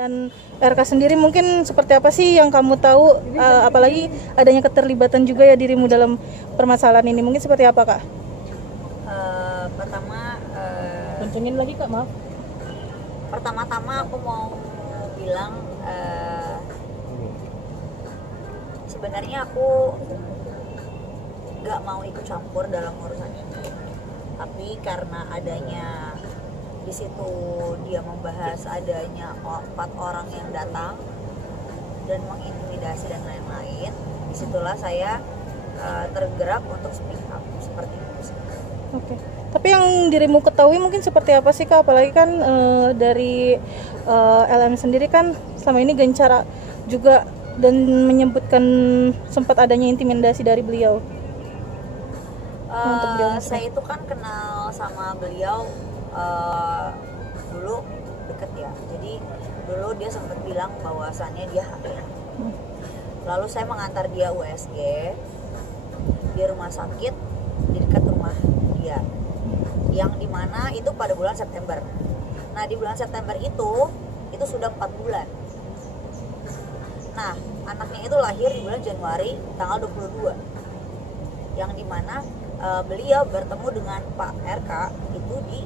Dan RK sendiri mungkin seperti apa sih yang kamu tahu, apalagi adanya keterlibatan juga ya dirimu dalam permasalahan ini, mungkin seperti apa Kak? Pertama, Kencengin lagi Kak, maaf. pertama-tama aku mau bilang sebenarnya aku gak mau ikut campur dalam urusan ini, tapi karena adanya di situ dia membahas adanya 4 orang yang datang dan mengintimidasi dan lain-lain, disitulah saya tergerak untuk speak up seperti itu. Oke. Tapi yang dirimu ketahui mungkin seperti apa sih Kak? Apalagi kan dari LM sendiri kan selama ini gencar juga dan menyebutkan sempat adanya intimidasi dari beliau. Untuk beliau Saya itu kan kenal sama beliau dulu deket ya, jadi dulu dia sempat bilang bahwasannya dia hamil. Lalu saya mengantar dia USG di rumah sakit di dekat rumah dia, yang dimana itu pada bulan September. Nah di bulan September itu sudah 4 bulan. Nah anaknya itu lahir di bulan Januari tanggal 22, yang dimana beliau bertemu dengan Pak RK itu di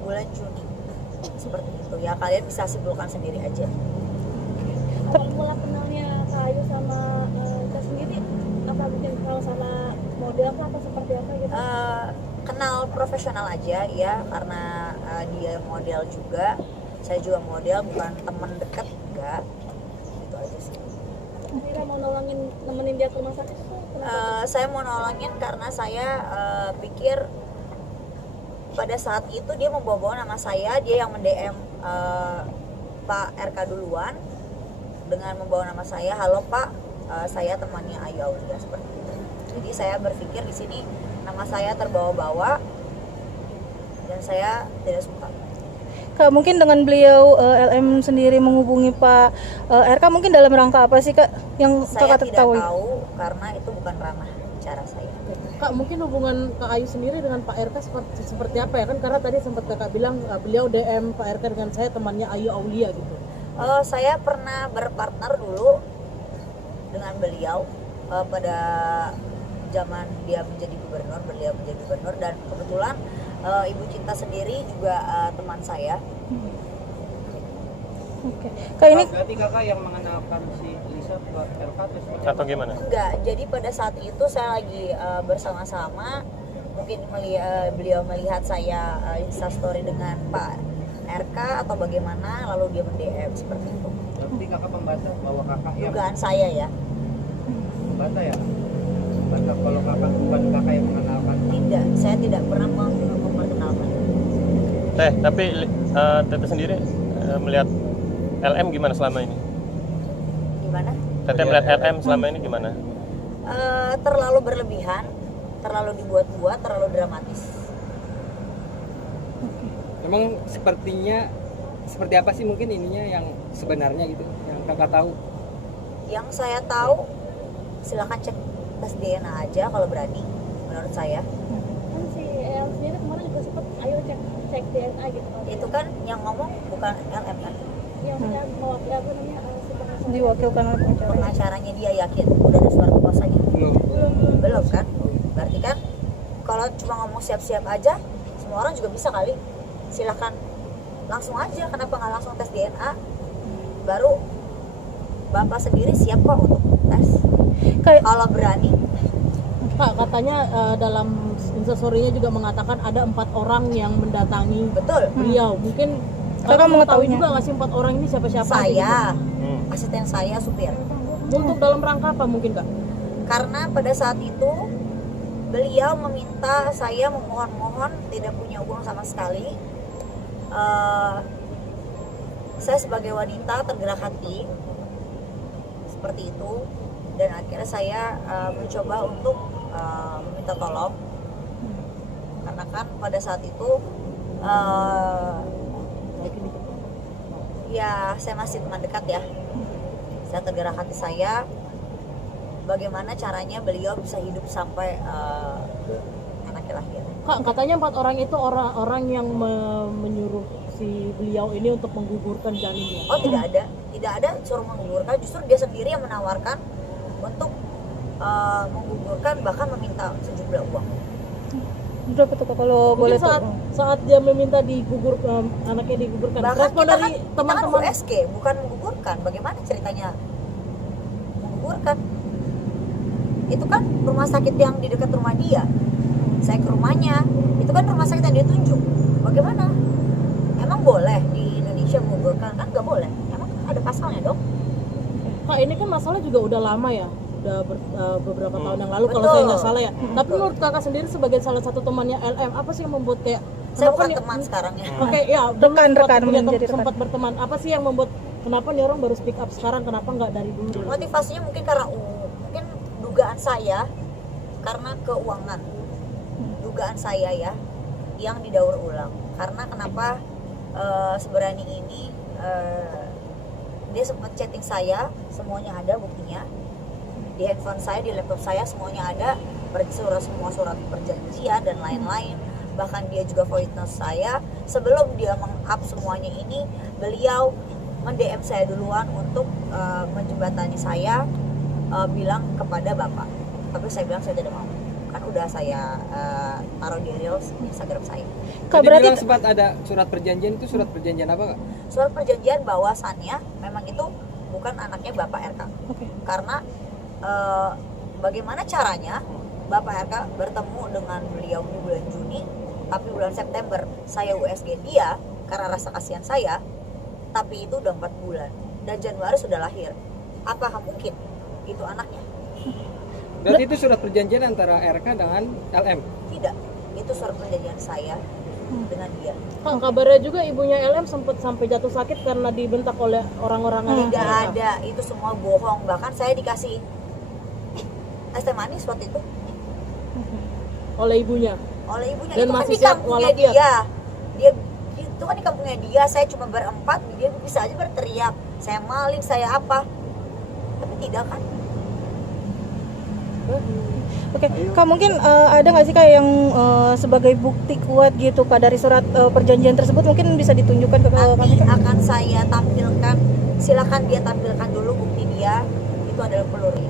bulan Juni, seperti itu ya, kalian bisa simpulkan sendiri aja. Awal mula kenalnya Kak Ayu sama Kak sendiri apa mungkin kalau sama model apa seperti apa gitu? Kenal profesional aja ya, karena dia model juga, saya juga model, bukan teman dekat enggak, gitu aja sih. Kira mau nolongin nemenin dia ke rumah sakit? Saya mau nolongin karena saya pikir pada saat itu dia membawa nama saya, dia yang mendm Pak RK duluan dengan membawa nama saya, halo Pak, saya temannya Ayu Aulia, seperti itu. Jadi saya berpikir di sini nama saya terbawa-bawa dan saya tidak suka. Kak, mungkin dengan beliau LM sendiri menghubungi Pak RK mungkin dalam rangka apa sih Kak yang Saya Kakak tidak ketahui? tahu karena itu bukan ranah bicara saya. Kak, mungkin hubungan Kak Ayu sendiri dengan Pak RK seperti apa ya? Kan karena tadi sempat Kakak bilang beliau DM Pak RK dengan saya temannya Ayu Aulia gitu. Saya pernah berpartner dulu dengan beliau pada zaman dia menjadi gubernur, beliau menjadi gubernur, dan kebetulan Ibu Cinta sendiri juga teman saya. Oke. Kak, ini Berarti kakak yang mengenalkan si Lisa ke RK atau gimana? Enggak, jadi pada saat itu saya lagi bersama-sama, mungkin beliau melihat saya instastory dengan Pak RK atau bagaimana, lalu dia mendm seperti itu. Berarti kakak membantah bahwa kakak yang Dugaan saya ya. membantah ya? Membantah kalau kakak bukan kakak yang mengenalkan. Tidak, saya tidak pernah memperkenalkan. Tapi Teteh sendiri melihat LM gimana selama ini? Gimana? Teteh melihat LM selama ini gimana? Terlalu berlebihan, terlalu dibuat-buat, terlalu dramatis. Memang sepertinya seperti apa sih mungkin ininya yang sebenarnya gitu yang kakak tahu? Yang saya tahu, silakan cek tes DNA aja kalau berani, menurut saya. Kan si El sendiri kemarin juga sempat Ayu cek DNA gitu. Itu kan yang ngomong bukan LM kan? Yang sudah mewakili apa namanya si pengacara. diwakilkan oleh pengacara. Pengacaranya dia yakin udah ada surat kuasanya? Belum. Belum kan? Berarti kan kalau cuma ngomong siap-siap aja, semua orang juga bisa kali. Silakan langsung aja, kenapa nggak langsung tes DNA? Baru Bapak sendiri siap kok untuk tes Kayak kalau berani. Kak, katanya dalam instastory-nya juga mengatakan ada 4 orang yang mendatangi Betul. beliau. Mungkin Kakak kakak mengetahui mengetahuinya? juga nggak sih 4 orang ini siapa-siapa? Saya, Hmm. asisten saya, supir. Untuk dalam rangka apa mungkin Kak? Karena pada saat itu beliau meminta saya memohon-mohon, tidak punya uang sama sekali. Saya sebagai wanita tergerak hati seperti itu, dan akhirnya saya mencoba untuk meminta tolong, karena kan pada saat itu ya saya masih teman dekat ya. Saya tergerak hati saya, bagaimana caranya beliau bisa hidup sampai anaknya lahir. Kak, katanya 4 orang itu orang yang menyuruh si beliau ini untuk menggugurkan janinnya. Oh tidak ada suruh menggugurkan, justru dia sendiri yang menawarkan untuk menggugurkan, bahkan meminta sejumlah uang. Berapa tuh Kak, kalau boleh Mungkin tahu? saat dia meminta anaknya digugurkan. Bahkan Respon kita dari kan teman-teman USG, bukan menggugurkan. Bagaimana ceritanya menggugurkan? Itu kan rumah sakit yang di dekat rumah dia. Saya ke rumahnya, itu kan rumah sakit yang dia tunjuk. Bagaimana? Emang boleh di Indonesia menggugurkan? Kan nggak boleh. Emang ada pasalnya dong. Kak, ini kan masalah juga udah lama ya, udah beberapa tahun yang lalu kalau Betul. saya nggak salah ya. Tapi menurut kakak sendiri sebagai salah satu temannya LM, apa sih yang membuat kayak Saya kenapa bukan nih- teman sekarang ya. Oke, ya Rekan-rekan, punya menjadi rekan. sempat berteman. Apa sih yang membuat kenapa nih orang baru speak up sekarang? Kenapa nggak dari dulu? Motivasinya mungkin karena mungkin dugaan saya karena keuangan. Dugaan saya ya yang didaur ulang. Karena kenapa seberani ini dia sempat chatting saya, semuanya ada buktinya. Di handphone saya, di laptop saya semuanya ada, semua surat perjanjian dan lain-lain. Bahkan dia juga voice note saya. Sebelum dia meng-up semuanya ini, beliau men-DM saya duluan untuk menjembatani saya, bilang kepada Bapak. Tapi saya bilang saya tidak mau. Kan udah saya taruh di reels di Instagram saya. Kak, Jadi berarti bilang sempat ada surat perjanjian, itu surat perjanjian apa Kak? Surat perjanjian bahwasannya memang itu bukan anaknya Bapak RK. Oke. Karena bagaimana caranya Bapak RK bertemu dengan beliau di bulan Juni, tapi bulan September saya USG dia karena rasa kasihan saya, tapi itu udah 4 bulan dan Januari sudah lahir. Apakah mungkin itu anaknya? Berarti itu surat perjanjian antara RK dengan LM. Tidak, itu surat perjanjian saya dengan dia. Kak, kabarnya juga ibunya LM sempat sampai jatuh sakit karena dibentak oleh orang-orang Tidak ada, itu semua bohong. Bahkan saya dikasih es teh manis waktu itu oleh ibunya. oleh ibunya. Dan Itu kan masih di siap kampungnya walafiat. dia itu kan di kampungnya dia. Saya cuma berempat, dia bisa aja berteriak saya maling, saya apa, tapi tidak kan. Oke, Kak, mungkin ada nggak sih Kak yang sebagai bukti kuat gitu Kak dari surat perjanjian tersebut, mungkin bisa ditunjukkan ke kami? Nanti akan saya tampilkan, silakan dia tampilkan dulu bukti dia, itu adalah peluru.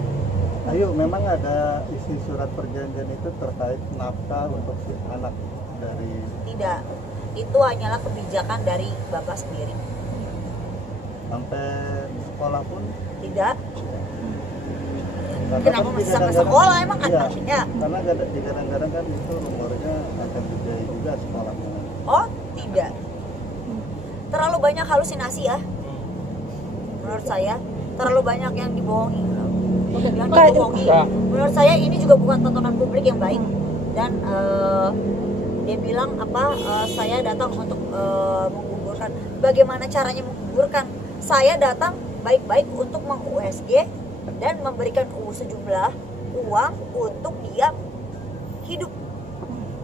Ayo, memang ada isi surat perjanjian itu terkait nafkah untuk si anak dari Tidak, itu hanyalah kebijakan dari Bapak sendiri. sampai sekolah pun. Tidak, Karena kenapa kan masih sampai kadang-kadang- sekolah emang Iya, anaknya? karena kadang-kadang kan itu rumornya akan dijahit juga sekolahnya. Oh tidak, terlalu banyak halusinasi ya menurut saya, terlalu banyak yang dibohongi. Yang Kak, dibohongi. Menurut saya ini juga bukan tontonan publik yang baik. Dan dia bilang apa, saya datang untuk menggugurkan. Bagaimana caranya menggugurkan? Saya datang baik-baik untuk meng-USG dan memberikan sejumlah uang untuk dia hidup.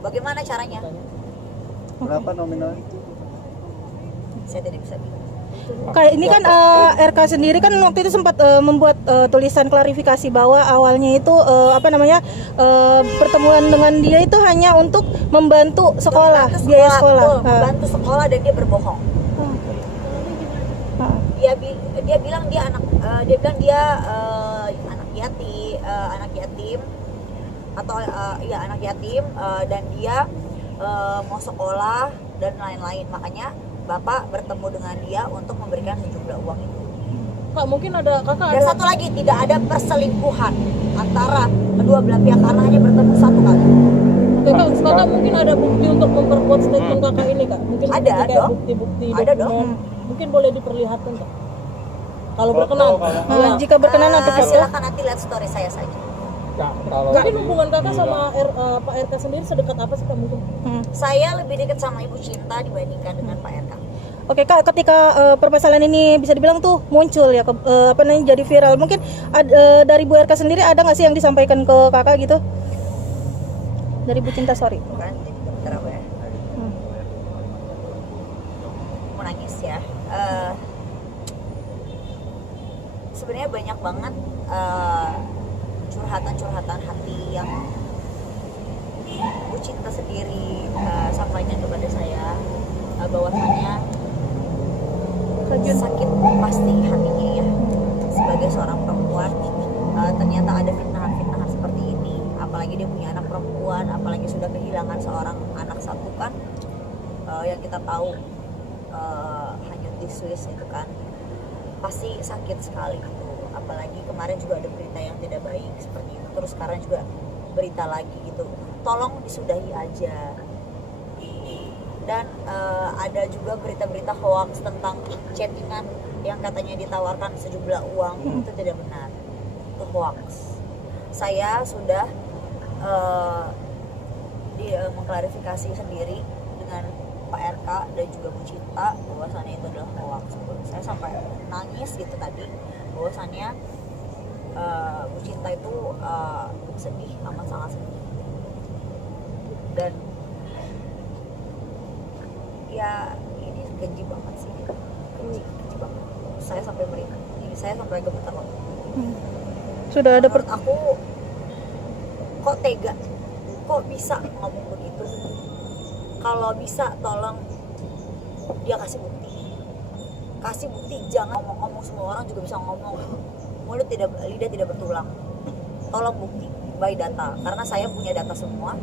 Bagaimana caranya? Berapa nominalnya? Saya tidak bisa bilang. Kayak ini kan RK sendiri kan waktu itu sempat membuat tulisan klarifikasi bahwa awalnya itu pertemuan dengan dia itu hanya untuk membantu sekolah, Membantu biaya sekolah. betul, membantu sekolah, dan dia berbohong. Dia bilang dia anak anak yatim atau anak yatim, dan dia mau sekolah dan lain-lain. Makanya Bapak bertemu dengan dia untuk memberikan sejumlah uang itu. Kak, mungkin ada kakak Dan ada satu lagi, tidak ada perselingkuhan antara kedua belah pihak karena hanya bertemu satu kali. Oke, Kak, kakak mungkin ada bukti untuk memperkuat statement kakak ini Kak? Mungkin Ada kayak dong. bukti-bukti Ada dokumen. dong. Mungkin boleh diperlihatkan Kak? Kalau berkenan. Iya. Jika berkenan atau foto. Silakan nanti lihat story saya saja. Mungkin hubungan kakak sama Pak RK sendiri sedekat apa sih Kak mungkin? Saya lebih dekat sama Ibu Cinta dibandingkan dengan Pak RK. Oke Kak, ketika permasalahan ini bisa dibilang tuh muncul ya, jadi viral. Mungkin dari Bu RK sendiri ada nggak sih yang disampaikan ke kakak gitu? Dari Bu Cinta, sorry. Bukan jadi dokter apa ya? Mau nangis ya. Sebenarnya banyak banget curhatan-curhatan hati yang Bu Cinta sendiri sampaikan kepada saya bahwasannya sakit pasti hatinya ya sebagai seorang perempuan. Ternyata ada fitnahan-fitnahan seperti ini, apalagi dia punya anak perempuan, apalagi sudah kehilangan seorang anak satu kan, yang kita tahu hanyut di Swiss itu kan pasti sakit sekali gitu. Apalagi kemarin juga ada berita yang tidak baik seperti itu, terus sekarang juga berita lagi gitu. Tolong disudahi aja. Dan ada juga berita-berita hoax tentang chattingan yang katanya ditawarkan sejumlah uang, itu tidak benar, itu hoax. Saya sudah mengklarifikasi sendiri dengan Pak RK dan juga Bu Cinta bahwasannya itu adalah hoax. Saya sampai nangis gitu tadi bahwasannya Bu Cinta itu sedih, amat sangat sedih. Dan ya ini keji banget sih, keji banget. Saya sampai merinding, saya sampai gemetar banget. Sudah ada Menurut aku kok tega, kok bisa ngomong begitu. Kalau bisa tolong dia kasih bukti, jangan ngomong semua orang juga bisa ngomong, lidah tidak bertulang. Tolong bukti by data, karena saya punya data semua,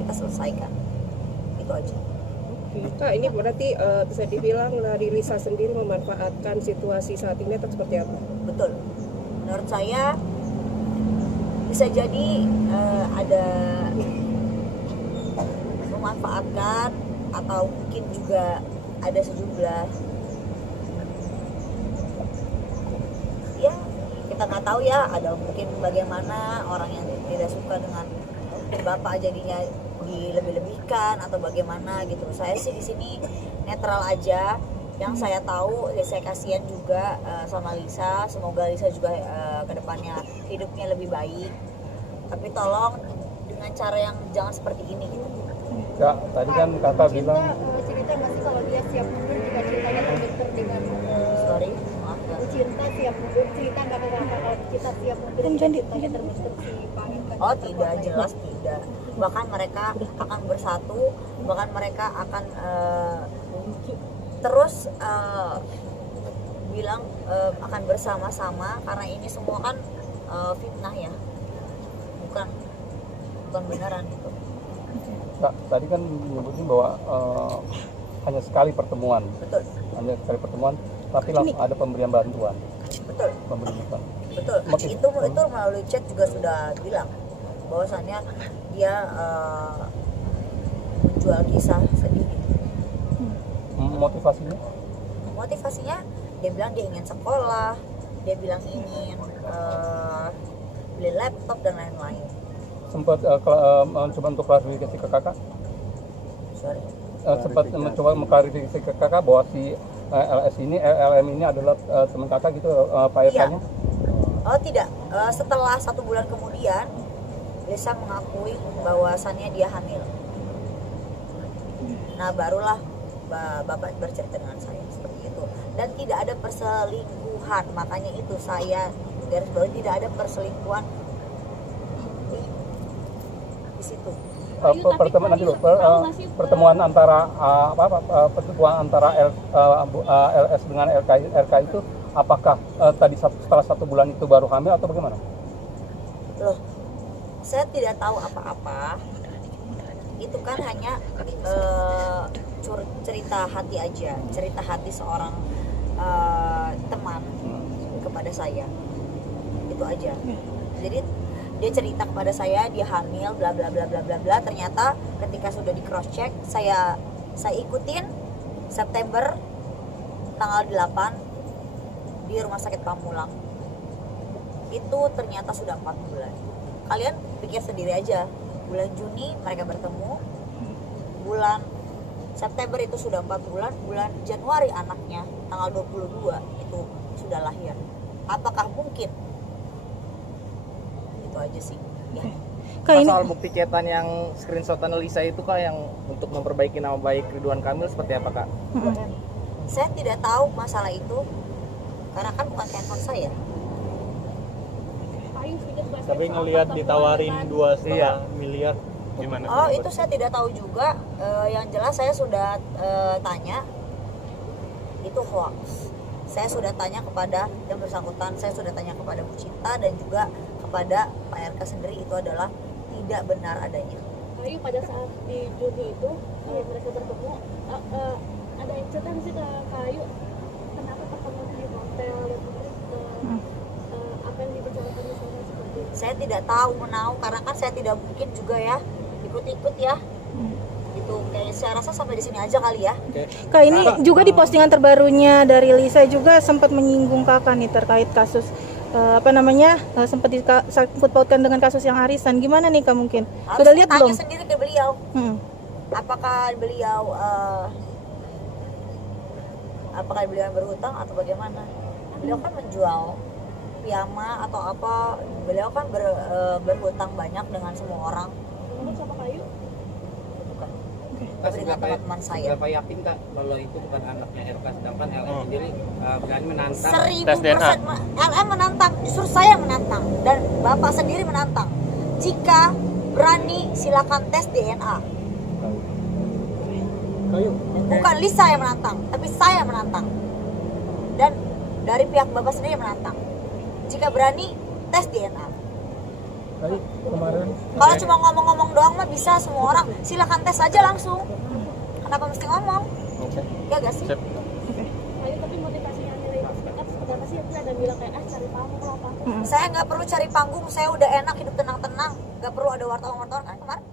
kita selesaikan, itu aja. Kak, ini berarti bisa dibilang dari Lisa sendiri memanfaatkan situasi saat ini atau seperti apa? Betul. Menurut saya bisa jadi ada memanfaatkan, atau mungkin juga ada sejumlah, ya kita nggak tahu ya, ada mungkin bagaimana orang yang tidak suka dengan Bapak jadinya dilebih-lebihkan atau bagaimana gitu. Saya sih di sini netral aja. Yang saya tahu ya saya kasihan juga sama Lisa. Semoga Lisa juga kedepannya hidupnya lebih baik. Tapi tolong dengan cara yang jangan seperti ini gitu. Ya, tadi kan kakak bilang cerita nggak sih kalau dia siap mundur jika ceritanya terbentur dengan Sorry, maaf ya. Bu Cinta siap mundur, cerita nggak apa-apa kalau kita siap mundur jika ceritanya terbentur si Pak RK? Oh tidak, jelas tidak. Bahkan mereka akan bersatu, bahkan mereka akan terus bilang akan bersama-sama, karena ini semua kan fitnah ya, bukan beneran gitu. Kak, tadi kan menyebutin bahwa hanya sekali pertemuan, Betul, tapi langsung ada pemberian bantuan, betul. Betul. Motif. Itu melalui chat juga sudah bilang bahwasannya dia menjual kisah sedih. Motivasinya dia bilang dia ingin sekolah, dia bilang ingin beli laptop dan lain-lain. Sempat mencoba untuk klarifikasi ke kakak? Sorry. Sempat mencoba mengklarifikasi ke kakak bahwa si LM ini adalah teman kakak gitu, Pak RK-nya? Oh tidak, setelah 1 bulan kemudian Lisa mengakui bahwasannya dia hamil. Nah barulah Bapak bercerita dengan saya seperti itu. Dan tidak ada perselingkuhan, makanya itu saya garis bawahi, tidak ada perselingkuhan di situ. Pertemuan antara LS dengan RK itu apakah tadi setelah 1 bulan itu baru hamil atau bagaimana? Loh, saya tidak tahu apa-apa. Itu kan hanya cerita hati aja, cerita hati seorang teman kepada saya. Itu aja. Jadi dia cerita kepada saya dia hamil bla bla bla bla bla bla. Ternyata ketika sudah di cross check, saya ikutin September tanggal 8 di Rumah Sakit Pamulang. Itu ternyata sudah 4 bulan. Kalian pikir sendiri aja, bulan Juni mereka bertemu, bulan September itu sudah 4 bulan, bulan Januari anaknya tanggal 22 itu sudah lahir. Apakah mungkin? Itu aja sih ya. Soal bukti cetan yang screenshotan Lisa itu Kak, yang untuk memperbaiki nama baik Ridwan Kamil seperti apa Kak? Saya tidak tahu masalah itu karena kan bukan handphone saya. Tapi ngelihat ditawarin 2,5 miliar Gimana? Oh, itu saya tidak tahu juga. Yang jelas saya sudah tanya, itu hoax. Saya sudah tanya kepada yang bersangkutan, saya sudah tanya kepada Bu Cinta dan juga kepada Pak RK sendiri, itu adalah tidak benar adanya. Ayu pada saat di Juni itu mereka bertemu, ada yang cerita nggak sih ke Kak Ayu kenapa ketemu di hotel dan apa yang dibicarakan di sana seperti itu? Saya tidak tahu menau karena kan saya tidak mungkin juga ya ikut-ikut ya. Gitu. Kayak saya rasa sampai di sini aja kali ya. Kak, ini juga di postingan terbarunya dari Lisa juga sempat menyinggung Kakak nih terkait kasus sempat disangkut pautkan dengan kasus yang arisan. Gimana nih Kak mungkin? Harus Sudah lihat tanya belum? sendiri ke beliau. Apakah beliau berhutang atau bagaimana? Beliau kan menjual piyama atau apa, beliau kan berhutang banyak dengan semua orang. Menurut sama Kak Ayu? Bukan. Kak, Tapi dengan teman-teman saya. Berapa yakin Kak kalau itu bukan anaknya RK, sedangkan LM sendiri berani menantang? 1000% LM menantang, justru saya menantang dan Bapak sendiri menantang. Jika berani silakan tes DNA. Bukan Lisa yang menantang, tapi saya menantang. Dan dari pihak Bapak sendiri yang menantang. Jika berani tes DNA. Kalau cuma ngomong-ngomong doang mah bisa semua orang, silakan tes aja langsung. Kenapa mesti ngomong? Ya gak sih? Ayu, tapi motivasinya nilai speak up seperti apa sih? Yang ada bilang kayak cari panggung lah apa? Saya nggak perlu cari panggung, saya udah enak hidup tenang-tenang, nggak perlu ada wartawan-wartawan kan kemarin